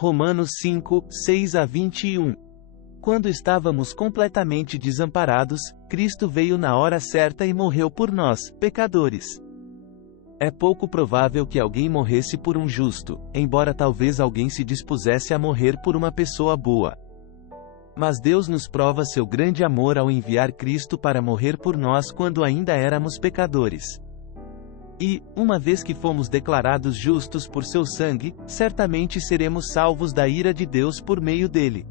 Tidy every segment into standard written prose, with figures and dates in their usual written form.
Romanos 5, 6-21. Quando estávamos completamente desamparados, Cristo veio na hora certa e morreu por nós, pecadores. É pouco provável que alguém morresse por um justo, embora talvez alguém se dispusesse a morrer por uma pessoa boa. Mas Deus nos prova seu grande amor ao enviar Cristo para morrer por nós quando ainda éramos pecadores. E, uma vez que fomos declarados justos por seu sangue, certamente seremos salvos da ira de Deus por meio dele.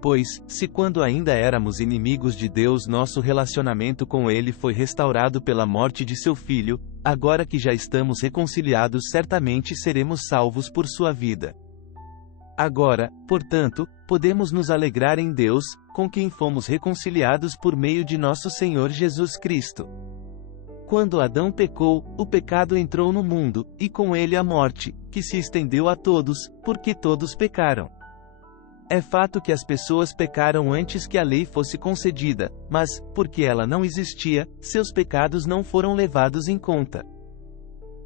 Pois, se quando ainda éramos inimigos de Deus nosso relacionamento com ele foi restaurado pela morte de seu Filho, agora que já estamos reconciliados certamente seremos salvos por sua vida. Agora, portanto, podemos nos alegrar em Deus, com quem fomos reconciliados por meio de nosso Senhor Jesus Cristo. Quando Adão pecou, o pecado entrou no mundo, e com ele a morte, que se estendeu a todos, porque todos pecaram. É fato que as pessoas pecaram antes que a lei fosse concedida, mas, porque ela não existia, seus pecados não foram levados em conta.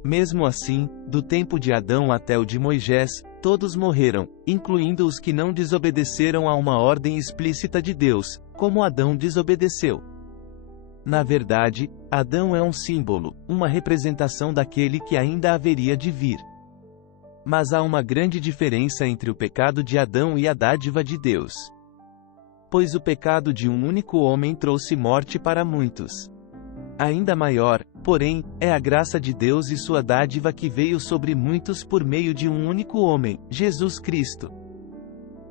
Mesmo assim, do tempo de Adão até o de Moisés, todos morreram, incluindo os que não desobedeceram a uma ordem explícita de Deus, como Adão desobedeceu. Na verdade, Adão é um símbolo, uma representação daquele que ainda haveria de vir. Mas há uma grande diferença entre o pecado de Adão e a dádiva de Deus. Pois o pecado de um único homem trouxe morte para muitos. Ainda maior, porém, é a graça de Deus e sua dádiva que veio sobre muitos por meio de um único homem, Jesus Cristo.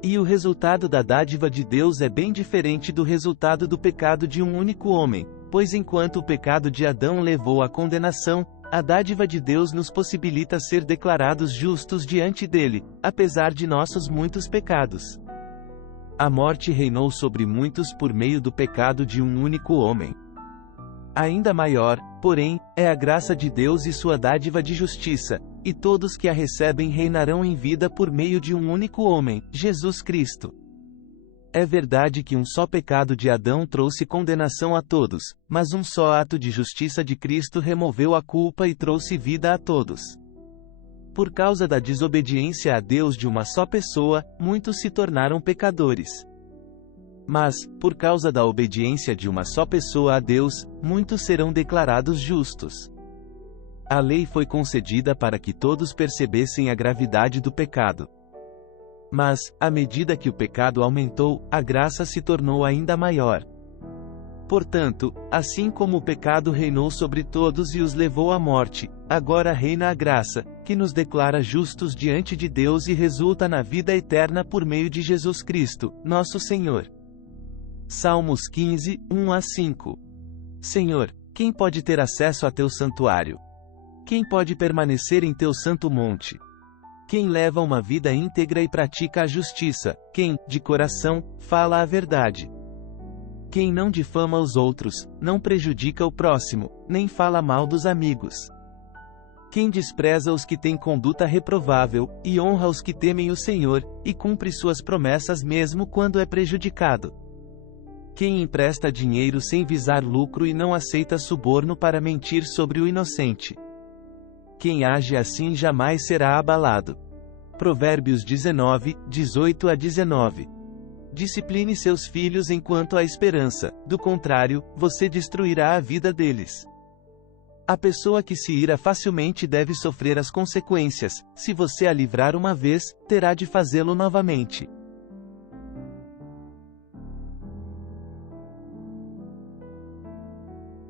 E o resultado da dádiva de Deus é bem diferente do resultado do pecado de um único homem, pois enquanto o pecado de Adão levou à condenação, a dádiva de Deus nos possibilita ser declarados justos diante dele, apesar de nossos muitos pecados. A morte reinou sobre muitos por meio do pecado de um único homem. Ainda maior, porém, é a graça de Deus e sua dádiva de justiça, e todos que a recebem reinarão em vida por meio de um único homem, Jesus Cristo. É verdade que um só pecado de Adão trouxe condenação a todos, mas um só ato de justiça de Cristo removeu a culpa e trouxe vida a todos. Por causa da desobediência a Deus de uma só pessoa, muitos se tornaram pecadores. Mas, por causa da obediência de uma só pessoa a Deus, muitos serão declarados justos. A lei foi concedida para que todos percebessem a gravidade do pecado. Mas, à medida que o pecado aumentou, a graça se tornou ainda maior. Portanto, assim como o pecado reinou sobre todos e os levou à morte, agora reina a graça, que nos declara justos diante de Deus e resulta na vida eterna por meio de Jesus Cristo, nosso Senhor. Salmos 15, 1-5. Senhor, quem pode ter acesso a teu santuário? Quem pode permanecer em teu santo monte? Quem leva uma vida íntegra e pratica a justiça, quem, de coração, fala a verdade. Quem não difama os outros, não prejudica o próximo, nem fala mal dos amigos. Quem despreza os que têm conduta reprovável, e honra os que temem o Senhor, e cumpre suas promessas mesmo quando é prejudicado. Quem empresta dinheiro sem visar lucro e não aceita suborno para mentir sobre o inocente. Quem age assim jamais será abalado. Provérbios 19, 18-19. Discipline seus filhos enquanto há esperança, do contrário, você destruirá a vida deles. A pessoa que se ira facilmente deve sofrer as consequências, se você a livrar uma vez, terá de fazê-lo novamente.